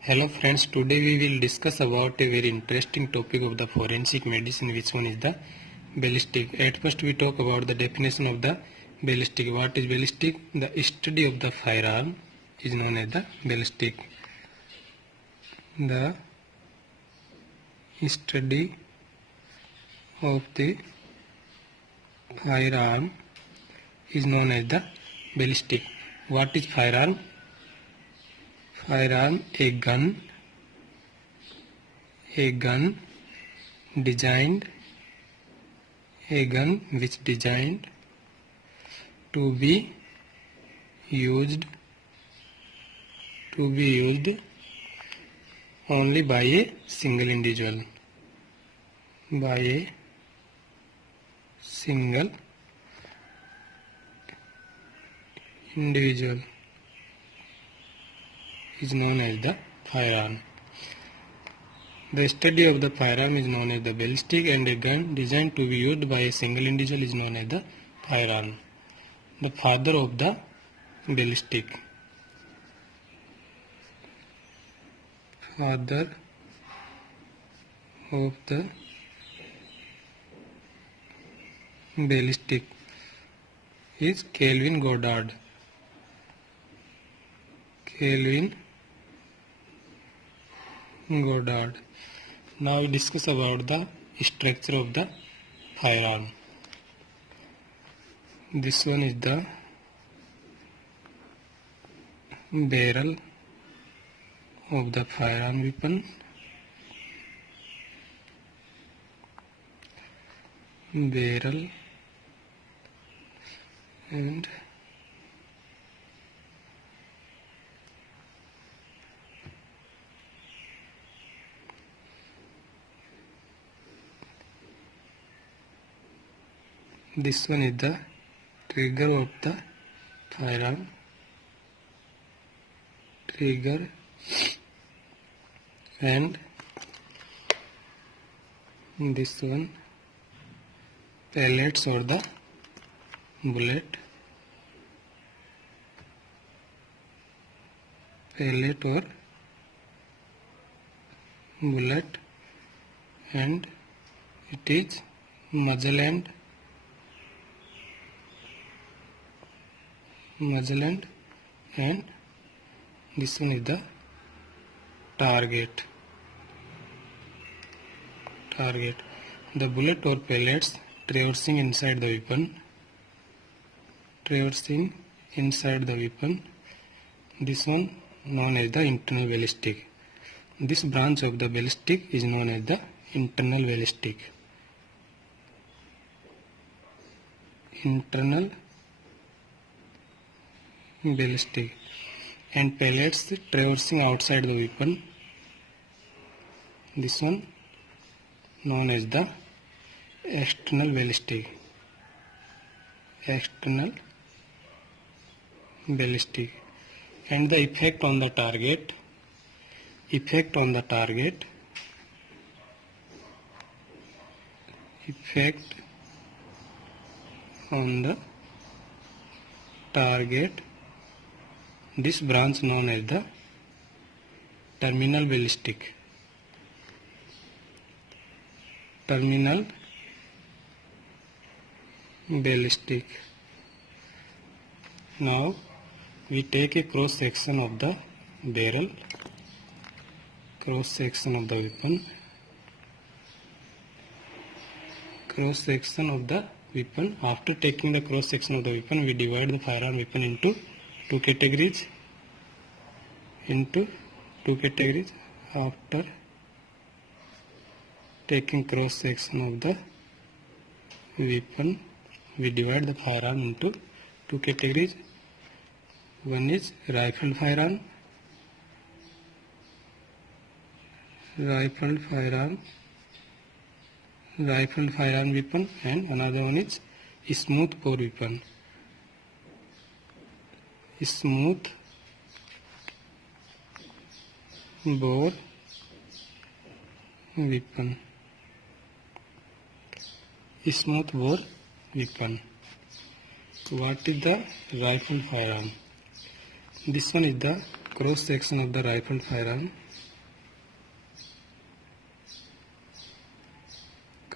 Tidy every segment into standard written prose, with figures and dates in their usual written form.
Hello friends, today we will discuss about a very interesting topic of the forensic medicine, which one is the ballistic. At first we talk about the definition of the ballistic. What is ballistic? The study of the firearm is known as the ballistic. The study of the firearm is known as the ballistic. What is firearm? Firearm, a gun designed, a gun which designed to be used only by a single individual, is known as the firearm. The study of the firearm is known as the ballistic, and a gun designed to be used by a single individual is known as the firearm. The father of the ballistic. Father of the ballistic is Kelvin Goddard. Now we discuss about the structure of the firearm. This one is the barrel of the firearm weapon. Barrel and this one is the trigger of the firearm. Trigger and this one pellets or the bullet. Pellet or bullet, and it is muzzle end and this one is the target. The bullet or pellets traversing inside the weapon. This one known as the internal ballistic. This branch of the ballistic is known as the internal ballistic. And pellets traversing outside the weapon. This one known as the external ballistic. And the effect on the target. Effect on the target. This branch known as the terminal ballistic. Now we take a cross section of the barrel, cross section of the weapon. After taking the cross section of the weapon, we divide the firearm weapon into two categories. After taking cross section of the weapon, we divide the firearm into two categories. One is rifled firearm weapon, and another one is smooth bore weapon. Smooth bore weapon. What is the rifle firearm? This one is the cross section of the rifle firearm.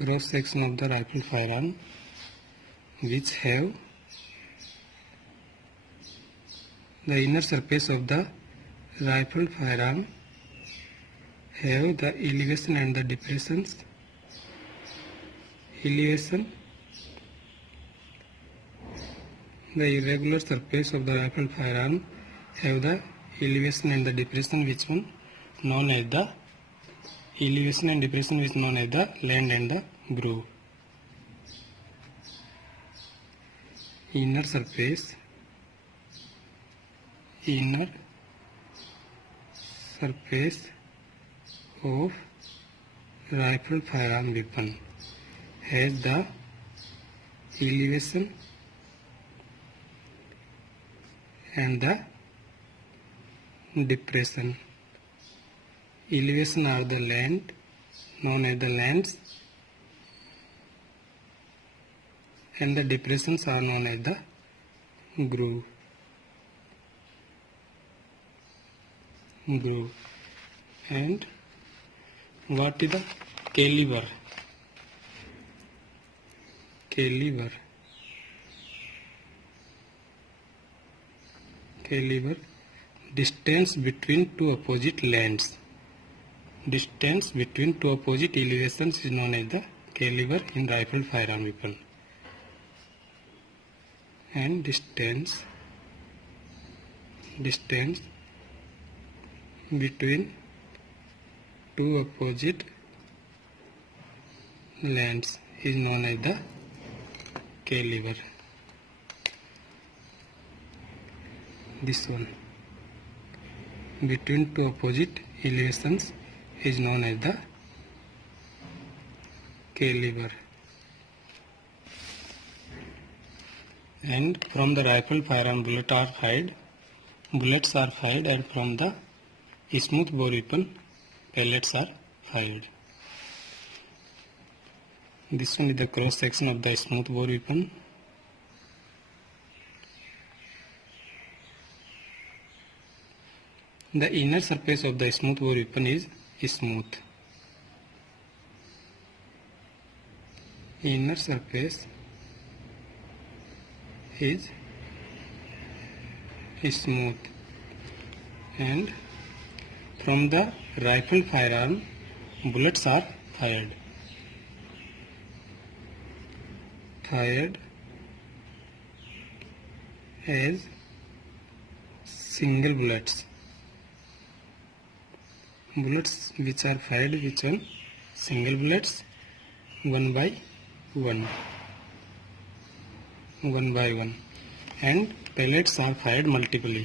cross section of the rifle firearm which have the inner surface of the rifle firearm have the elevation and the depressions. Elevation, the irregular surface of the rifle firearm have the elevation and the depression which one known as the elevation and depression which known as the land and the groove. Inner surface of rifle firearm weapon has the elevation and the depression. Elevation are the land known as the lands and the depressions are known as the groove. And what is the caliber? Caliber, distance between two opposite lands. Distance between two opposite elevations is known as the caliber in rifle firearm weapon. And distance between two opposite lands is known as the caliber. This one between two opposite elevations is known as the caliber. And from the rifle firearm bullets are fired, and from the smooth bore weapon pellets are fired. This one is the cross section of the smooth bore weapon. The inner surface of the smooth bore weapon is smooth. Inner surface is smooth, and from the rifle firearm bullets are fired as single bullets. Bullets which are fired, which one? Single bullets, one by one, and pellets are fired multiply.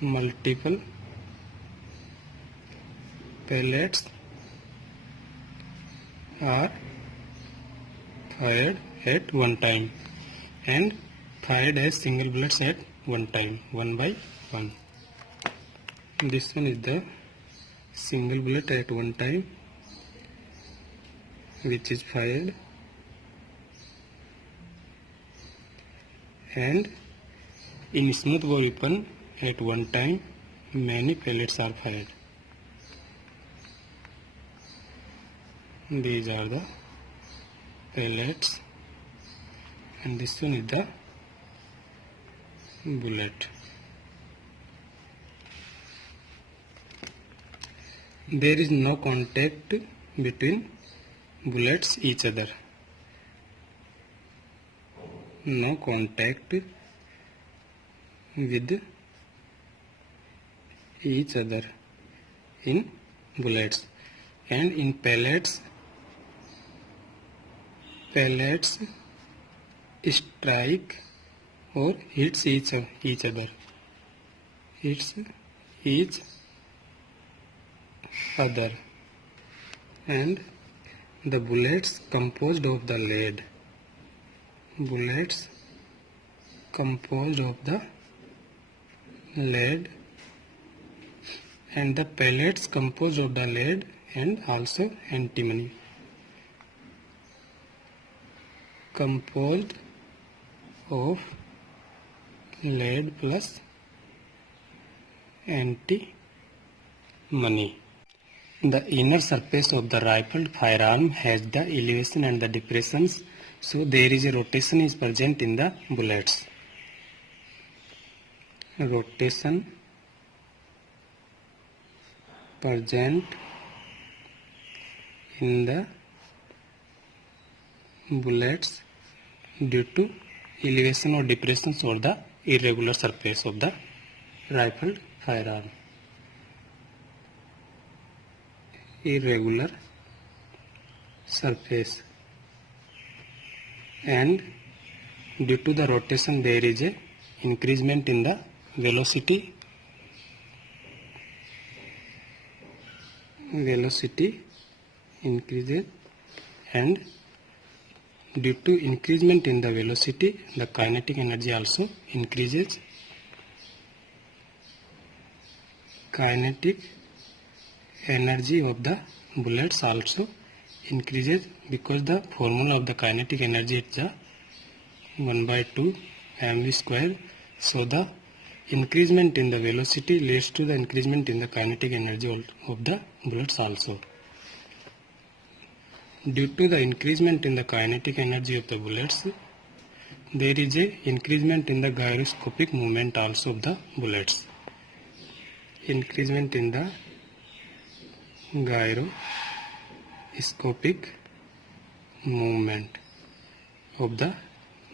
Multiple pellets are fired at one time and fired as single bullets at one time, one by one. This one is the single bullet at one time which is fired, and in smooth bore weapon at one time many pellets are fired. These are the pellets, and this one is the bullet. There is no contact between bullets each other. No contact with each other in bullets, and in pellets strike or hits each other. And the bullets composed of the lead. And the pellets composed of the lead and also antimony. Composed of lead plus antimony. The inner surface of the rifled firearm has the elevation and the depressions, so there is a rotation is present in the bullets. Rotation present in the bullets due to elevation or depressions or the irregular surface of the rifled firearm. Irregular surface, and due to the rotation there is a increasement in the velocity increases, and due to increasement in the velocity the kinetic energy also increases. Kinetic energy of the bullets also increases because the formula of the kinetic energy is the 1/2 mv square. So the increasement in the velocity leads to the increasement in the kinetic energy of the bullets also. Due to the increasement in the kinetic energy of the bullets, there is a increasement in the gyroscopic movement also of the bullets. Increasement in the gyroscopic movement of the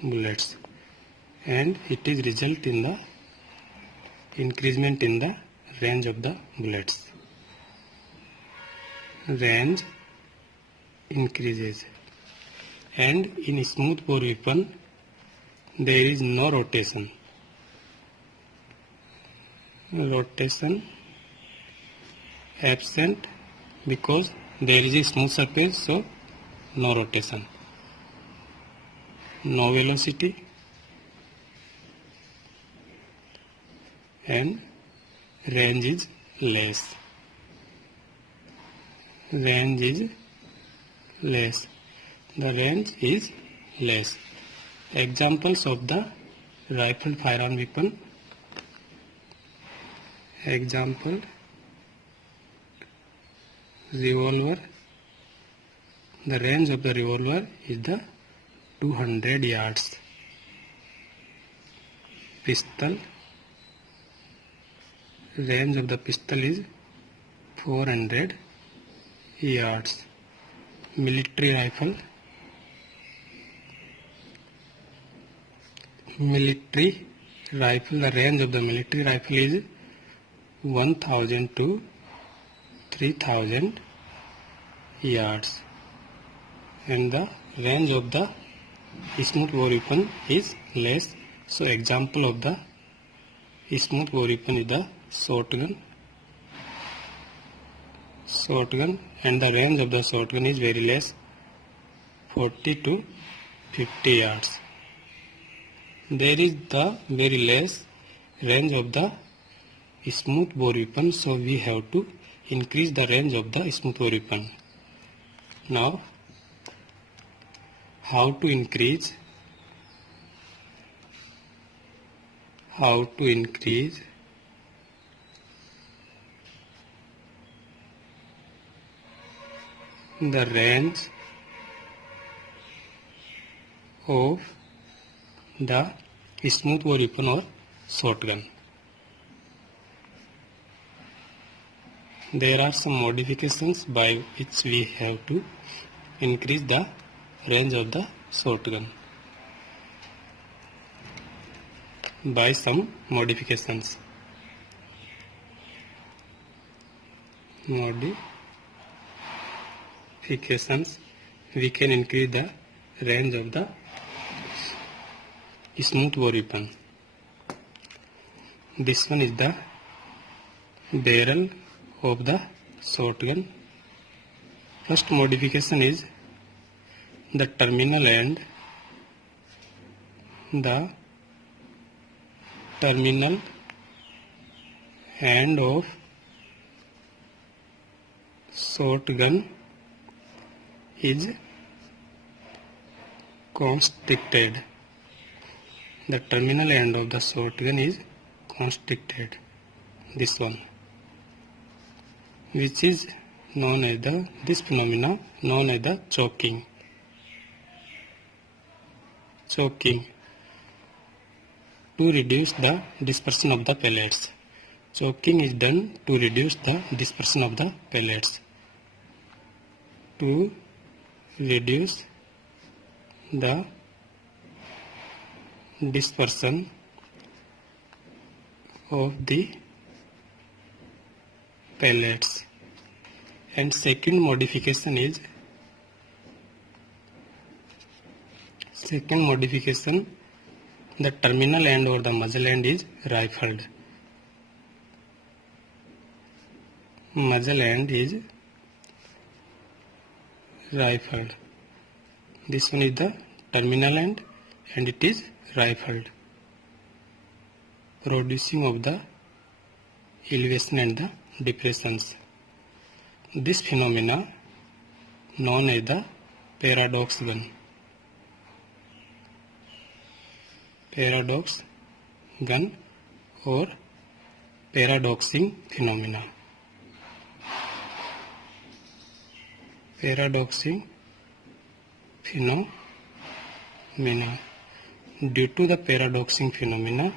bullets, and it is result in the increasement in the range of the bullets. Range increases, and in smooth bore weapon there is no rotation. Rotation absent because there is a smooth surface, so no rotation. No velocity, and range is less. Range is less. The range is less. Examples of the rifled firearm weapon. Example: revolver. The range of the revolver is the 200 yards. Pistol. Range of the pistol is 400 yards. Military rifle. Military rifle. The range of the military rifle is 1000 to 3000 yards, and the range of the smooth bore weapon is less. So example of the smooth bore weapon is the shotgun, and the range of the shotgun is very less, 40 to 50 yards. There is the very less range of the smooth bore weapon, so we have to increase the range of the smooth bore weapon. Now, how to increase the range of the smooth bore weapon or shotgun. There are some modifications by which we have to increase the range of the shotgun by some modifications. We can increase the range of the smooth bore weapon. This one is the barrel of the shotgun. First modification is the terminal end. The terminal end of shotgun is constricted. The terminal end of the shotgun is constricted. This one, which is this phenomena known as the choking. To reduce the dispersion of the pellets. Choking is done to reduce the dispersion of the pellets. To reduce the dispersion of the pellets. And second modification, the terminal end or the muzzle end is rifled. Muzzle end is rifled. This one is the terminal end and it is rifled, producing of the elevation and the depressions. This phenomena known as the paradox gun. Or paradoxing phenomena. Due to the paradoxing phenomena,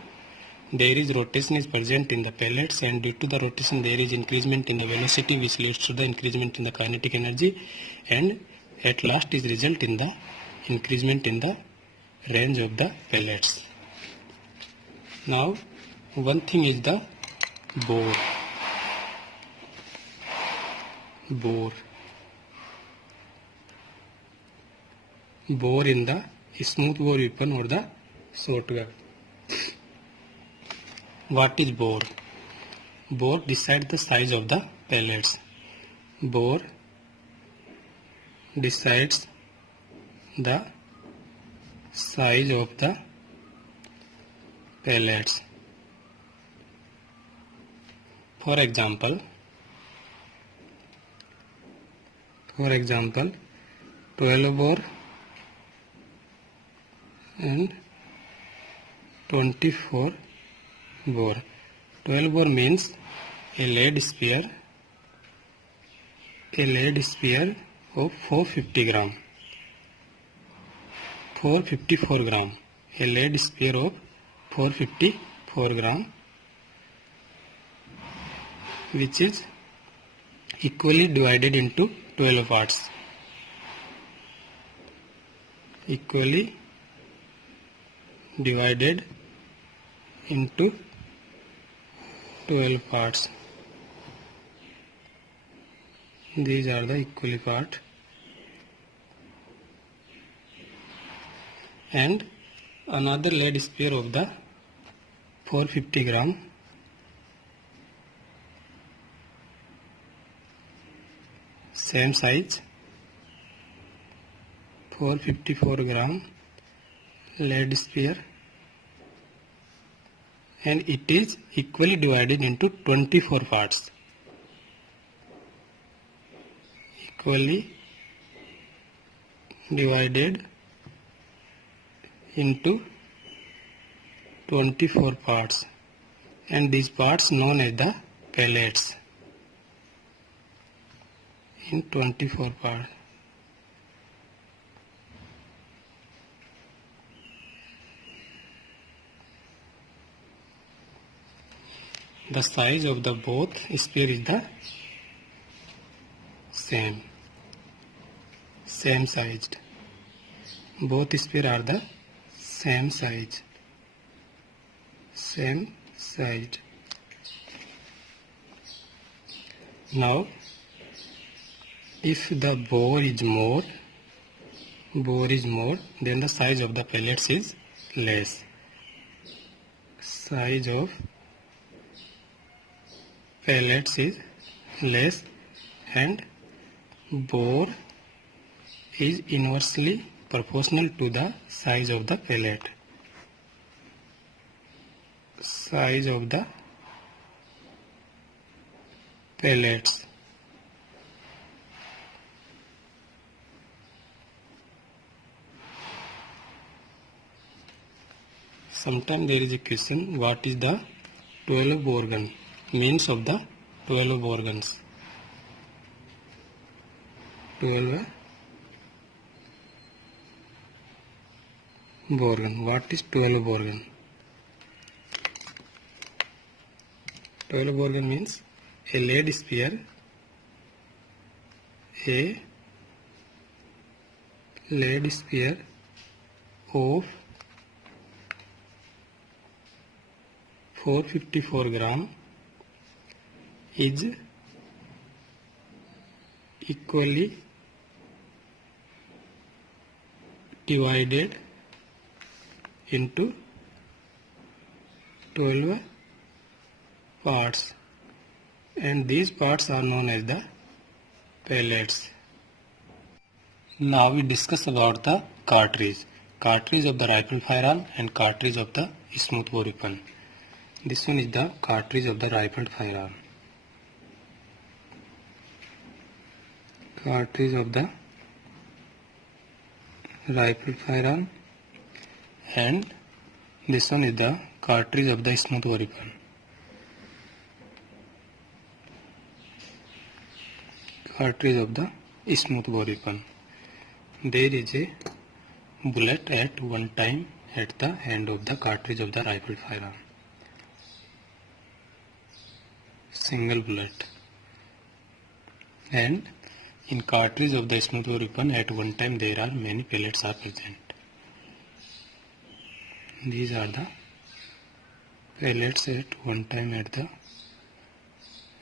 there is rotation is present in the pellets, and due to the rotation there is increasement in the velocity, which leads to the increasement in the kinetic energy, and at last is result in the increasement in the range of the pellets. Now one thing is the bore. Bore in the smooth bore weapon or the shotgun. What is bore? Bore decides the size of the pellets. Bore decides the size of the pellets. For example, 12 bore and 24 bore. 12 bore means a lead spear of 450 gram. 454 gram. A lead spear of 454 gram, which is equally divided into 12 parts. Equally divided into 12 parts. These are the equally part. And another lead spear of the 450 gram, same size, 454 gram lead spear, and it is equally divided into 24 parts. Equally divided into 24 parts, and these parts known as the pellets. In 24 parts. The size of the both spear is the same sized. Both spear are the same size. Now, if the bore is more, then the size of the pellets is less. Size of pellets is less, and bore is inversely proportional to the size of the pellet. Size of the pellets. Sometimes there is a question, what is the 12 bore gun? Means of the 12 bore guns. 12 bore gun. What is 12 bore gun? 12 bore gun means a lead sphere, of 454 gram is equally divided into 12 parts, and these parts are known as the pellets. Now we discuss about the cartridge of the rifle firearm and cartridge of the smoothbore weapon. This one is the cartridge of the rifle firearm. Cartridge of the rifle firearm, and this one is the cartridge of the smoothbore weapon. Cartridge of the smoothbore weapon. There is a bullet at one time at the end of the cartridge of the rifle firearm. Single bullet. And in cartridge of the smoothbore weapon at one time there are many pellets are present. These are the pellets at one time at the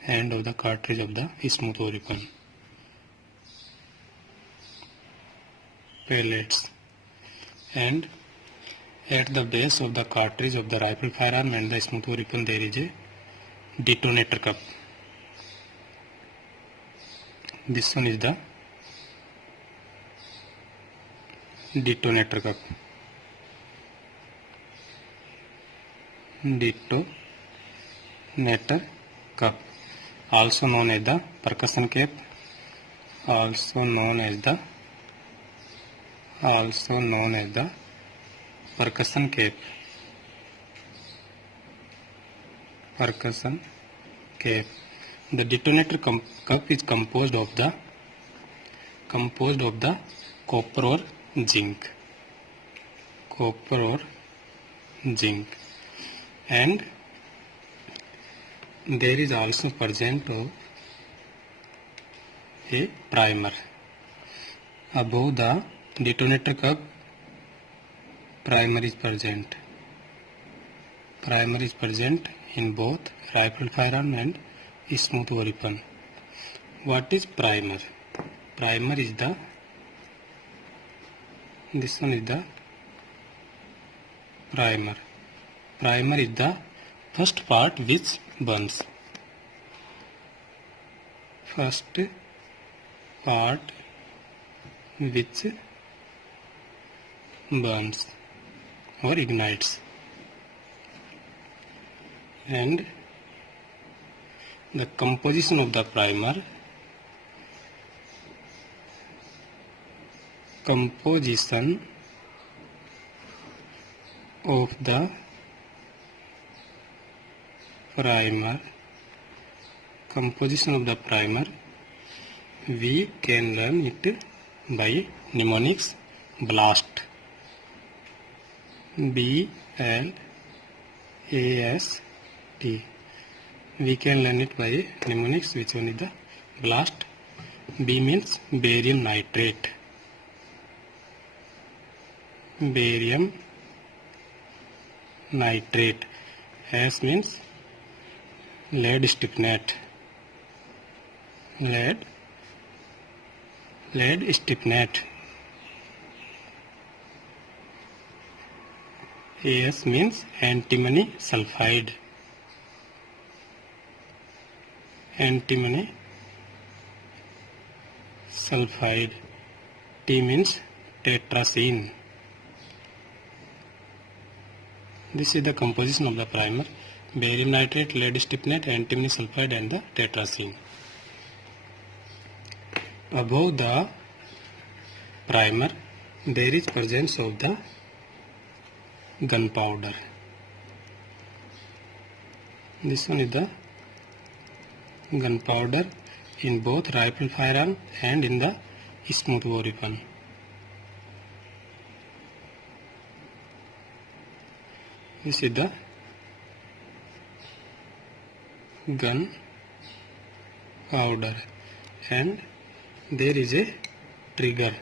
end of the cartridge of the smoothbore weapon. Pellets. And at the base of the cartridge of the rifle firearm and the smoothbore weapon there is a detonator cup. This one is the detonator cup. Detonator cup, also known as the percussion cap, also known as the percussion cap. Percussion cap. The detonator cup is composed of the copper or zinc. Copper or zinc. And there is also present of a primer. Above the detonator cup, primer is present. Primer is present in both rifle firearm and smoothbore weapon. What is primer? Primer is the, this one is the primer. Primer is the first part which burns. First part which burns or ignites. And the composition of the primer. Composition of the primer. Composition of the primer. We can learn it by mnemonics BLAST. B-L-A-S-T. We can learn it by mnemonics. Which one is the BLAST? B means barium nitrate. Barium nitrate. S means lead stiffenate. Lead stiffenate. AS means antimony sulfide. Antimony sulfide. T means tetracene. This is the composition of the primer: barium nitrate, lead stiffenate, antimony sulfide, and the tetracene. Above the primer, there is presence of the gunpowder. This one is the gunpowder in both rifle firearm and in the smooth bore weapon. This is the gun powder and there is a trigger.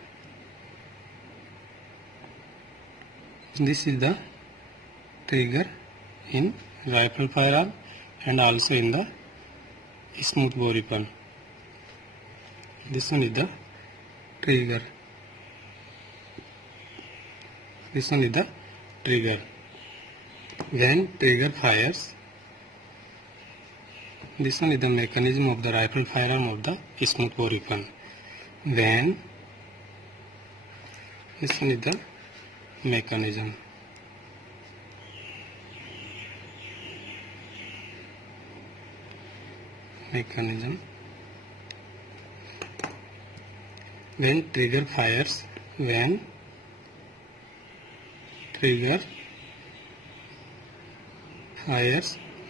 This is the trigger in rifle firearm and also in the smooth bore weapon. This one is the trigger. This one is the trigger. When trigger fires, this one is the mechanism of the rifle firearm of the smooth bore weapon. When this one is the mechanism. When trigger fires,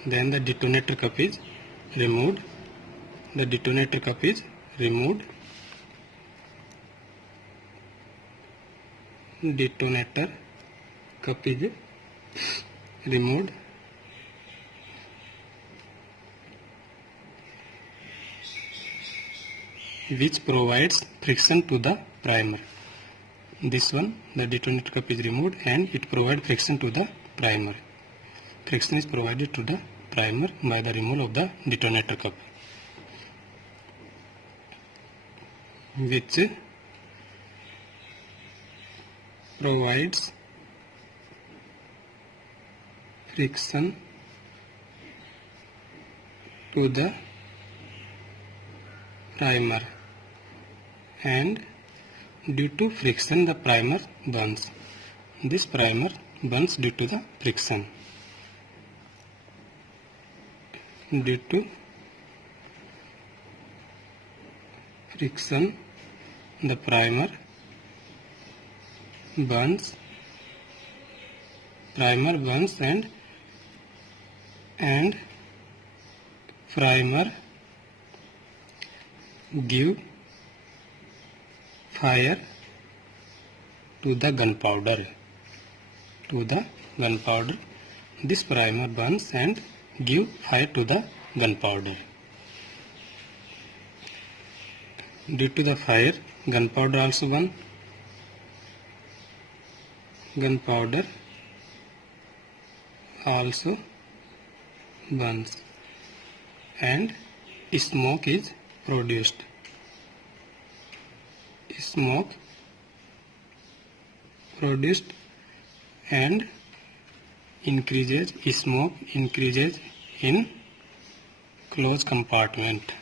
then the detonator cup is removed. Detonator cup is removed, which provides friction to the primer. This one, the detonator cup is removed and it provides friction to the primer. Friction is provided to the primer by the removal of the detonator cup, which provides friction to the primer, and due to friction the primer burns. This primer burns due to the friction. Due to friction the primer burns and primer give fire to the gunpowder. This primer burns and give fire to the gunpowder. Due to the fire, gunpowder also burns. Gunpowder also burns and smoke is produced. And smoke increases in closed compartment.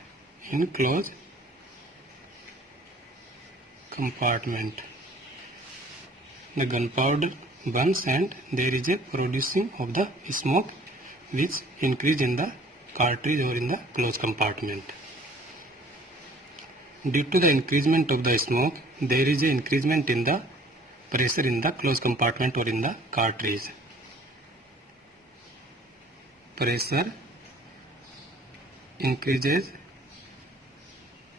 The gunpowder burns and there is a producing of the smoke which increase in the cartridge or in the closed compartment. Due to the increasement of the smoke, there is an increasement in the pressure in the closed compartment or in the cartridge. Pressure increases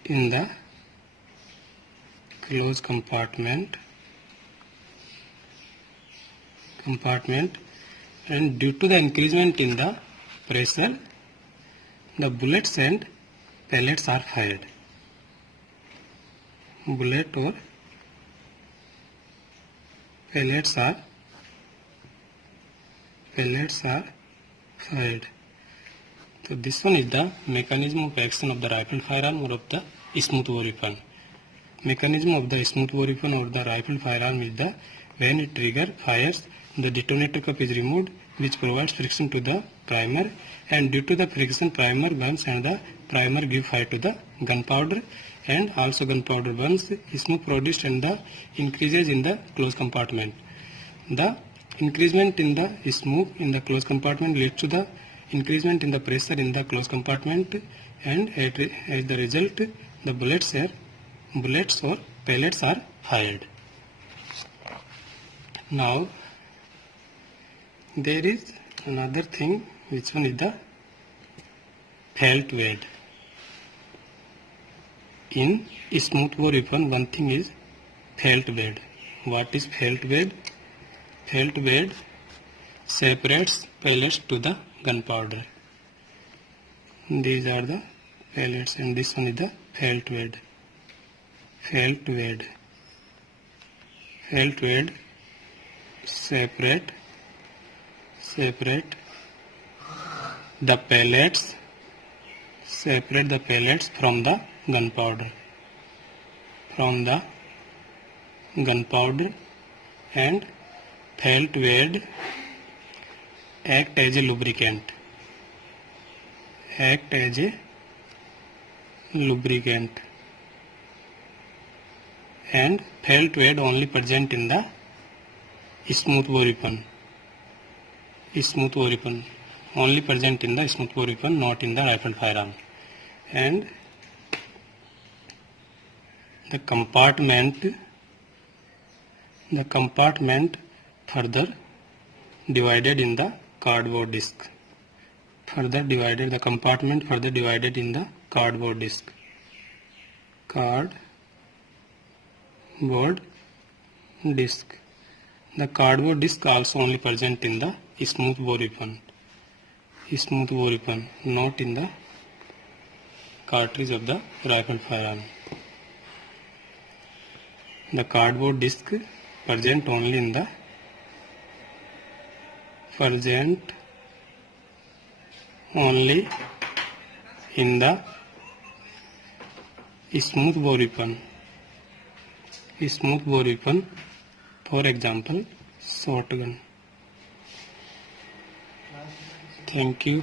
in the closed compartment, and due to the increasement in the pressure, the bullets and pellets are fired. Bullet or pellets are fired. So this one is the mechanism of action of the rifle firearm or of the smooth bore weapon. Mechanism of the smooth bore weapon or the rifle firearm is the when a trigger fires, the detonator cup is removed, which provides friction to the primer, and due to the friction, primer burns and the primer gives fire to the gunpowder, and also gunpowder burns, smoke produced and the increases in the closed compartment. The increasement in the smoke in the closed compartment leads to the increasement in the pressure in the closed compartment, and as the result, the bullets or pellets are fired. Now, there is another thing, which one is the felt wad. In smoothbore weapon, one thing is felt bed. What is felt bed? Felt bed separates pellets to the gunpowder. These are the pellets and this one is the felt bed. Felt bed. Felt bed separate the pellets from the gunpowder. And felt bed act as a lubricant. And felt bed only present in the smoothbore weapon. Only present in the smoothbore weapon, not in the rifle firearm. And the compartment further divided in the cardboard disc. The compartment further divided in the cardboard disc. The cardboard disc also only present in the smoothbore weapon, not in the cartridge of the rifle firearm. The cardboard disc present only in the smoothbore weapon, for example, shotgun. Thank you.